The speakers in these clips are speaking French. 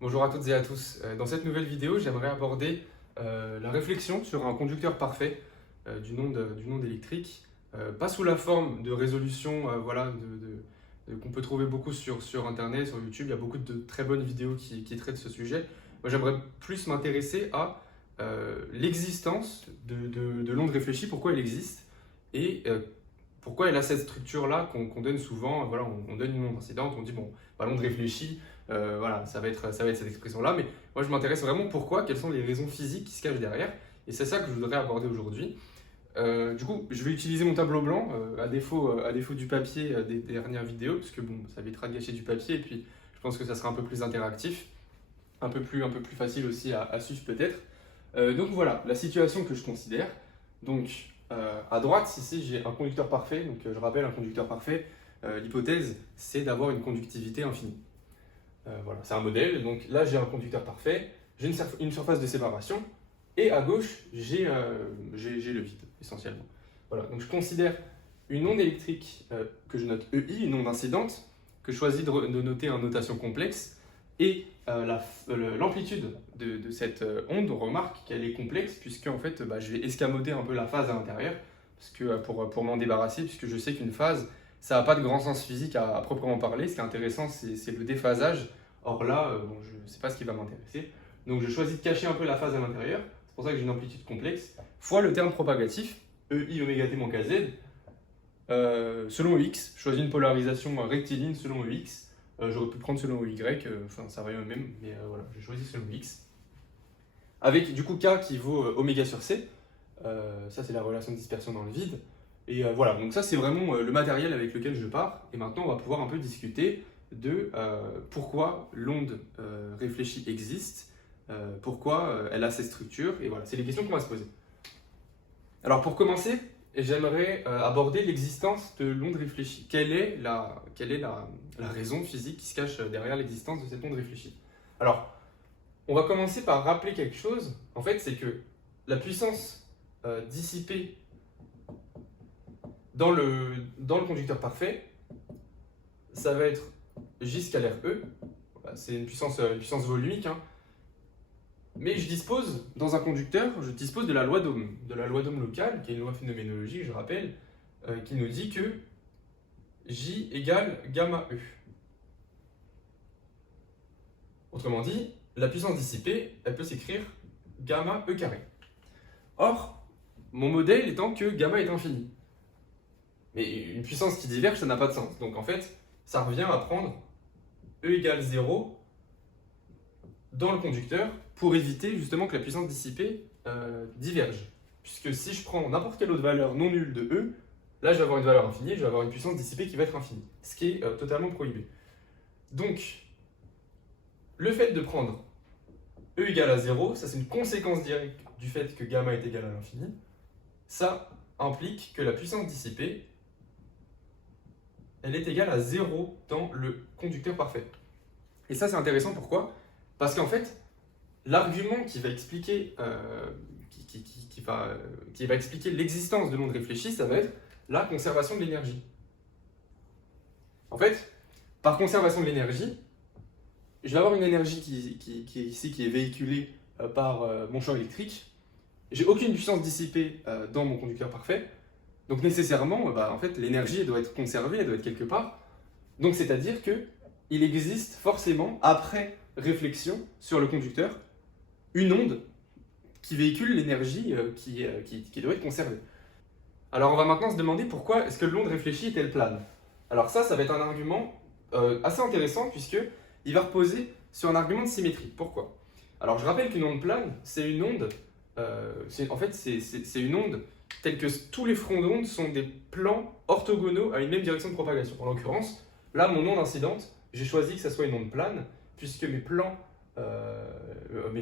Bonjour à toutes et à tous. Dans cette nouvelle vidéo, j'aimerais aborder la réflexion sur un conducteur parfait du monde électrique, pas sous la forme de résolution qu'on peut trouver beaucoup sur Internet, sur YouTube. Il y a beaucoup de très bonnes vidéos qui traitent ce sujet. Moi, j'aimerais plus m'intéresser à l'existence de l'onde réfléchie, pourquoi elle existe et pourquoi elle a cette structure-là qu'on donne souvent. Voilà, on donne une onde incidente, on dit bon, bah, l'onde réfléchie. Voilà, ça va être cette expression-là, mais moi je m'intéresse vraiment pourquoi, quelles sont les raisons physiques qui se cachent derrière, et c'est ça que je voudrais aborder aujourd'hui. Du coup, je vais utiliser mon tableau blanc, à défaut du papier des dernières vidéos, parce que bon, ça évitera de gâcher du papier, et puis je pense que ça sera un peu plus interactif, un peu plus facile aussi à suivre peut-être. Donc voilà, la situation que je considère. Donc à droite, ici, j'ai un conducteur parfait, donc je rappelle, un conducteur parfait, l'hypothèse, c'est d'avoir une conductivité infinie. Voilà, c'est un modèle. Donc là, j'ai un conducteur parfait, j'ai une surface de séparation, et à gauche, j'ai le vide, essentiellement. Voilà, donc je considère une onde électrique que je note EI, une onde incidente, que je choisis de noter en notation complexe, et l'amplitude de cette onde, on remarque qu'elle est complexe, puisque en fait, je vais escamoter un peu la phase à l'intérieur, parce que, pour m'en débarrasser, puisque je sais qu'une phase, ça n'a pas de grand sens physique à proprement parler. Ce qui est intéressant, c'est le déphasage. Or là, bon, je ne sais pas ce qui va m'intéresser. Donc je choisis de cacher un peu la phase à l'intérieur. C'est pour ça que j'ai une amplitude complexe. Fois le terme propagatif, EI oméga t moins kz, selon EX. Je choisis une polarisation rectiligne selon EX. J'aurais pu prendre selon EY, enfin ça revient au même, mais voilà, j'ai choisi selon EX. Avec du coup K qui vaut oméga sur C. Ça c'est la relation de dispersion dans le vide. Et voilà, donc ça c'est vraiment le matériel avec lequel je pars. Et maintenant on va pouvoir un peu discuter de pourquoi l'onde réfléchie existe, pourquoi elle a cette structure, et voilà, c'est les questions qu'on va se poser. Alors pour commencer, j'aimerais aborder l'existence de l'onde réfléchie. Quelle est la raison physique qui se cache derrière l'existence de cette onde réfléchie? Alors, on va commencer par rappeler quelque chose, en fait, c'est que la puissance dissipée dans le conducteur parfait, ça va être J scalaire E, c'est une puissance volumique, hein. Mais je dispose, dans un conducteur, je dispose de la loi d'Ohm locale, qui est une loi phénoménologique, je rappelle, qui nous dit que J égale gamma E. Autrement dit, la puissance dissipée, elle peut s'écrire gamma E carré. Or, mon modèle étant que gamma est infini. Mais une puissance qui diverge, ça n'a pas de sens. Donc en fait, ça revient à prendre E égale 0 dans le conducteur pour éviter justement que la puissance dissipée diverge. Puisque si je prends n'importe quelle autre valeur non nulle de E, là je vais avoir une valeur infinie, je vais avoir une puissance dissipée qui va être infinie. Ce qui est totalement prohibé. Donc, le fait de prendre E égale à 0, ça c'est une conséquence directe du fait que gamma est égal à l'infini. Ça implique que la puissance dissipée, elle est égale à 0 dans le conducteur parfait. Et ça c'est intéressant, pourquoi? Parce qu'en fait, l'argument qui va expliquer, qui va expliquer l'existence de l'onde réfléchie, ça va être la conservation de l'énergie. En fait, par conservation de l'énergie, je vais avoir une énergie qui est véhiculée par mon champ électrique. J'ai aucune puissance dissipée dans mon conducteur parfait. Donc nécessairement, en fait, l'énergie doit être conservée, elle doit être quelque part. Donc c'est-à-dire qu'il existe forcément, après réflexion sur le conducteur, une onde qui véhicule l'énergie qui doit être conservée. Alors on va maintenant se demander pourquoi est-ce que l'onde réfléchie est-elle plane? Alors ça va être un argument assez intéressant puisqu'il va reposer sur un argument de symétrie. Pourquoi? Alors je rappelle qu'une onde plane, c'est une onde, c'est une onde telle que tous les fronts d'onde sont des plans orthogonaux à une même direction de propagation. En l'occurrence, là mon onde incidente, j'ai choisi que ça soit une onde plane puisque mes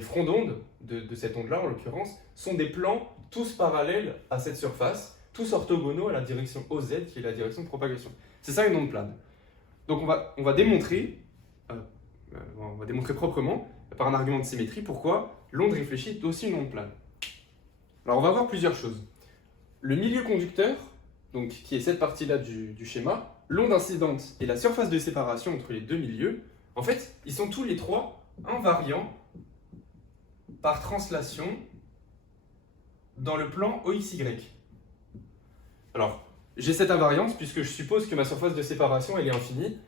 fronts d'onde de cette onde-là, en l'occurrence, sont des plans tous parallèles à cette surface, tous orthogonaux à la direction OZ, qui est la direction de propagation. C'est ça une onde plane. Donc on va démontrer proprement, par un argument de symétrie, pourquoi l'onde réfléchie est aussi une onde plane. Alors on va voir plusieurs choses. Le milieu conducteur, donc, qui est cette partie-là du schéma, l'onde incidente et la surface de séparation entre les deux milieux, en fait, ils sont tous les trois invariant par translation dans le plan OXY. Alors, j'ai cette invariance puisque je suppose que ma surface de séparation elle est infinie.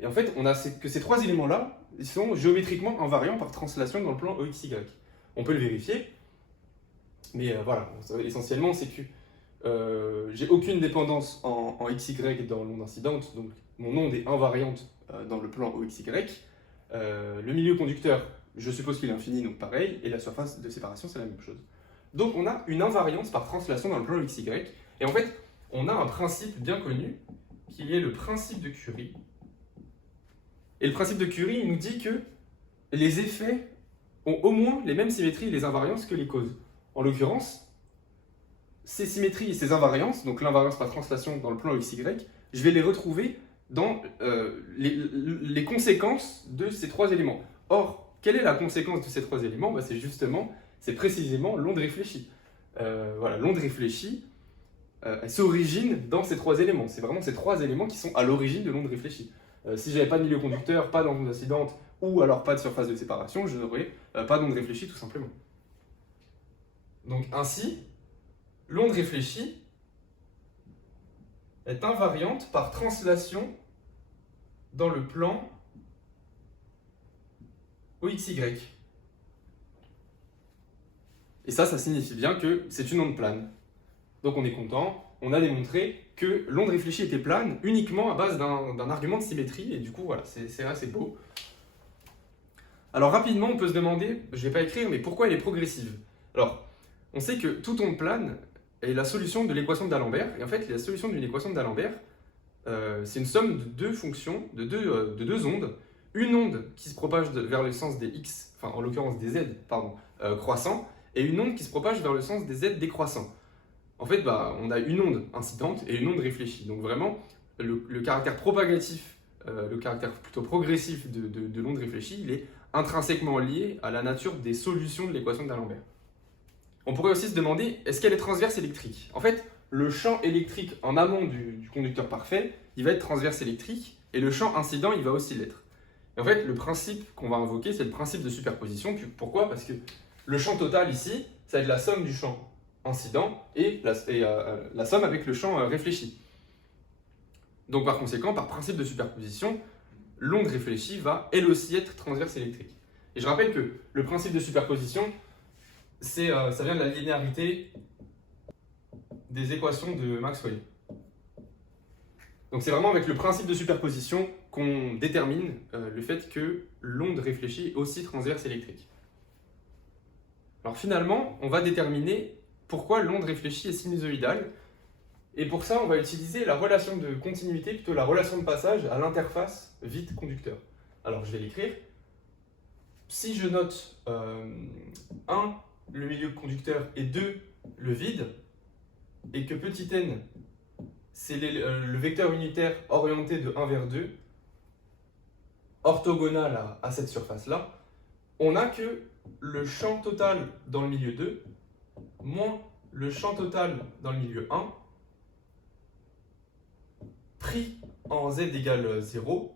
Et en fait, on a que ces trois éléments-là ils sont géométriquement invariants par translation dans le plan OXY. On peut le vérifier, mais voilà, essentiellement, c'est que j'ai aucune dépendance en XY dans l'onde incidente, donc mon onde est invariante dans le plan OXY. Le milieu conducteur, je suppose qu'il est infini, donc pareil, et la surface de séparation, c'est la même chose. Donc on a une invariance par translation dans le plan XY, et en fait, on a un principe bien connu, qui est le principe de Curie. Et le principe de Curie, il nous dit que les effets ont au moins les mêmes symétries et les invariances que les causes. En l'occurrence, ces symétries et ces invariances, donc l'invariance par translation dans le plan XY, je vais les retrouver dans les conséquences de ces trois éléments. Or, quelle est la conséquence de ces trois éléments? C'est précisément l'onde réfléchie. Voilà, l'onde réfléchie, elle s'origine dans ces trois éléments. C'est vraiment ces trois éléments qui sont à l'origine de l'onde réfléchie. Si j'avais pas de milieu conducteur, pas d'onde incidente, ou alors pas de surface de séparation, je n'aurais pas d'onde réfléchie tout simplement. Donc ainsi, l'onde réfléchie est invariante par translation dans le plan OXY. Et ça signifie bien que c'est une onde plane. Donc on est content, on a démontré que l'onde réfléchie était plane uniquement à base d'un argument de symétrie, et du coup voilà, c'est assez beau. Alors rapidement, on peut se demander, je ne vais pas écrire, mais pourquoi elle est progressive? Alors, on sait que toute onde plane est la solution de l'équation d'Alembert, et en fait la solution d'une équation d'Alembert, c'est une somme de deux fonctions, de deux ondes, une onde qui se propage vers le sens des x, enfin en l'occurrence des z, croissants, et une onde qui se propage vers le sens des z décroissants. En fait, on a une onde incidente et une onde réfléchie. Donc vraiment, le caractère propagatif, le caractère plutôt progressif de l'onde réfléchie, il est intrinsèquement lié à la nature des solutions de l'équation d'Alembert. On pourrait aussi se demander, est-ce qu'elle est transverse électrique? En fait, le champ électrique en amont du conducteur parfait, il va être transverse électrique, et le champ incident, il va aussi l'être. Et en fait, le principe qu'on va invoquer, c'est le principe de superposition. Pourquoi? Parce que le champ total ici, ça va être la somme du champ incident et la somme avec le champ réfléchi. Donc par conséquent, par principe de superposition, l'onde réfléchie va elle aussi être transverse électrique. Et je rappelle que le principe de superposition, ça vient de la linéarité des équations de Maxwell. Donc c'est vraiment avec le principe de superposition qu'on détermine le fait que l'onde réfléchie est aussi transverse électrique. Alors finalement, on va déterminer pourquoi l'onde réfléchie est sinusoïdale. Et pour ça, on va utiliser la relation de continuité, plutôt la relation de passage à l'interface vide-conducteur. Alors je vais l'écrire. Si je note 1, le milieu conducteur, et 2, le vide, et que petit n, c'est le vecteur unitaire orienté de 1 vers 2, orthogonal à cette surface-là, on a que le champ total dans le milieu 2 moins le champ total dans le milieu 1 pris en z égale 0,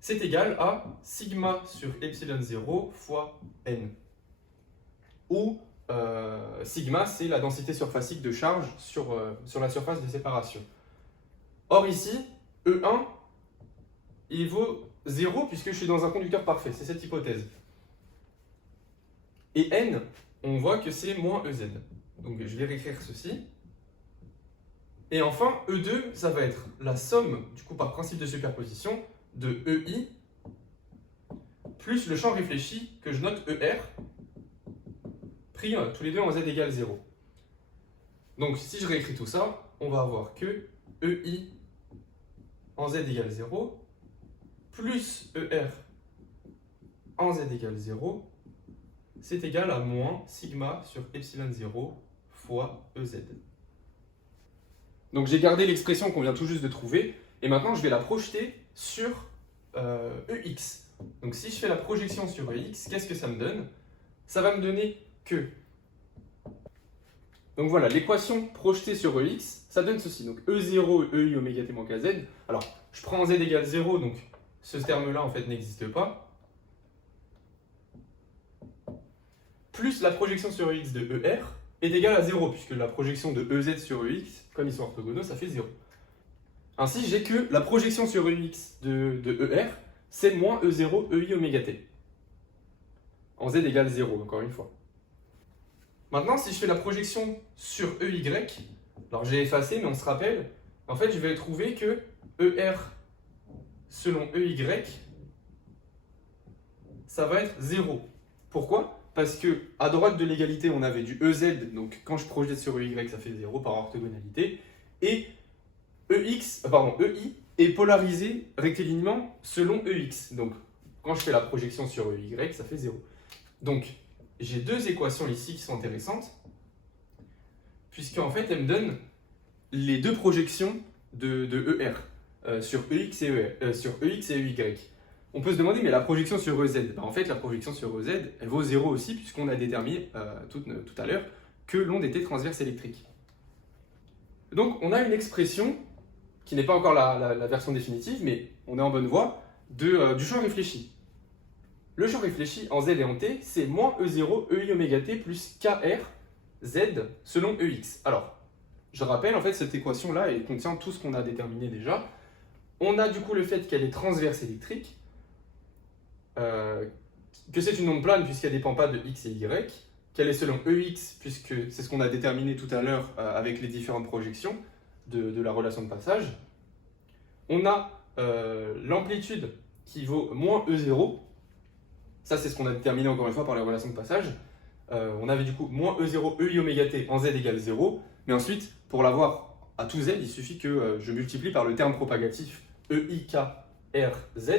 c'est égal à sigma sur epsilon 0 fois n. Où sigma, c'est la densité surfacique de charge sur la surface de séparation. Or ici, E1, il vaut 0 puisque je suis dans un conducteur parfait, c'est cette hypothèse. Et n, on voit que c'est moins EZ. Donc je vais réécrire ceci. Et enfin, E2, ça va être la somme, du coup par principe de superposition, de EI plus le champ réfléchi que je note ER, pris tous les deux en Z égale 0. Donc si je réécris tout ça, on va avoir que EI en Z égale 0 plus ER en Z égale 0, c'est égal à moins sigma sur epsilon 0 fois EZ. Donc j'ai gardé l'expression qu'on vient tout juste de trouver, et maintenant je vais la projeter sur EX. Donc si je fais la projection sur EX, qu'est-ce que ça me donne? Ça va me donner que... Donc voilà, l'équation projetée sur EX, ça donne ceci. Donc E0, EI, oméga t moins kz. Alors, je prends Z égale 0, donc ce terme-là en fait n'existe pas. plus la projection sur EX de ER est égale à 0, puisque la projection de EZ sur EX, comme ils sont orthogonaux, ça fait 0. Ainsi, j'ai que la projection sur EX de ER, c'est moins E0 EI oméga t. En Z égale 0, encore une fois. Maintenant, si je fais la projection sur EY, alors j'ai effacé, mais on se rappelle, en fait, je vais trouver que ER selon EY, ça va être 0. Pourquoi? Parce que à droite de l'égalité, on avait du EZ, donc quand je projette sur EY, ça fait 0 par orthogonalité, et EI est polarisé rectilignement selon EX. Donc, quand je fais la projection sur EY, ça fait 0. Donc, j'ai deux équations ici qui sont intéressantes, puisqu'en fait, elles me donnent les deux projections de ER sur EX et EY. On peut se demander, mais la projection sur EZ, en fait, la projection sur EZ, elle vaut 0 aussi, puisqu'on a déterminé tout à l'heure que l'onde était transverse électrique. Donc, on a une expression qui n'est pas encore la version définitive, mais on est en bonne voie, du champ réfléchi. Le champ réfléchi en Z et en T, c'est moins E0 EI oméga T plus KR Z selon EX. Alors, je rappelle, en fait, cette équation-là, elle contient tout ce qu'on a déterminé déjà. On a du coup le fait qu'elle est transverse électrique, que c'est une onde plane puisqu'elle ne dépend pas de X et Y, qu'elle est selon EX puisque c'est ce qu'on a déterminé tout à l'heure avec les différentes projections de la relation de passage. On a l'amplitude qui vaut moins E0. Ça, c'est ce qu'on a déterminé encore une fois par les relations de passage. On avait du coup moins E0 EI oméga T en Z égale 0. Mais ensuite, pour l'avoir à tout Z, il suffit que je multiplie par le terme propagatif EIKRZ,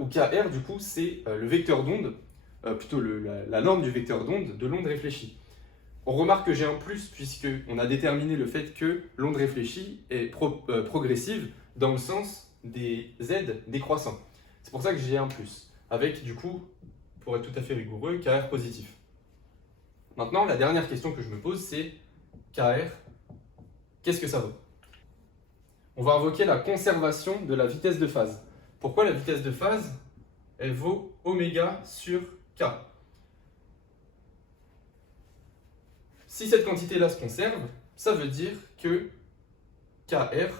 où KR, du coup, c'est le vecteur d'onde, plutôt la norme du vecteur d'onde de l'onde réfléchie. On remarque que j'ai un plus puisqu'on a déterminé le fait que l'onde réfléchie est progressive dans le sens des Z décroissants. C'est pour ça que j'ai un plus, avec du coup, pour être tout à fait rigoureux, KR positif. Maintenant, la dernière question que je me pose, c'est KR, qu'est-ce que ça vaut? On va invoquer la conservation de la vitesse de phase. Pourquoi la vitesse de phase, elle vaut oméga sur K? Si cette quantité-là se conserve, ça veut dire que KR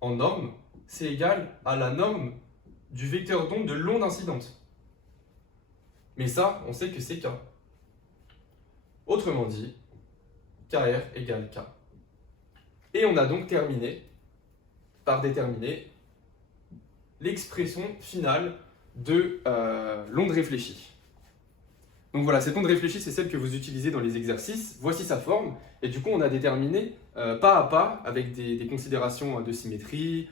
en norme, c'est égal à la norme du vecteur d'onde de l'onde incidente. Mais ça, on sait que c'est K. Autrement dit, KR égale K. Et on a donc terminé par déterminer l'expression finale de l'onde réfléchie. Donc voilà, cette onde réfléchie, c'est celle que vous utilisez dans les exercices. Voici sa forme. Et du coup, on a déterminé pas à pas, avec des considérations de symétrie,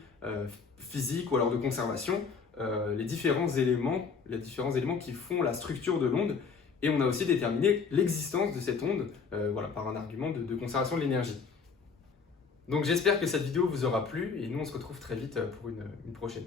physique ou alors de conservation, les différents éléments qui font la structure de l'onde. Et on a aussi déterminé l'existence de cette onde voilà, par un argument de conservation de l'énergie. Donc j'espère que cette vidéo vous aura plu et nous on se retrouve très vite pour une prochaine.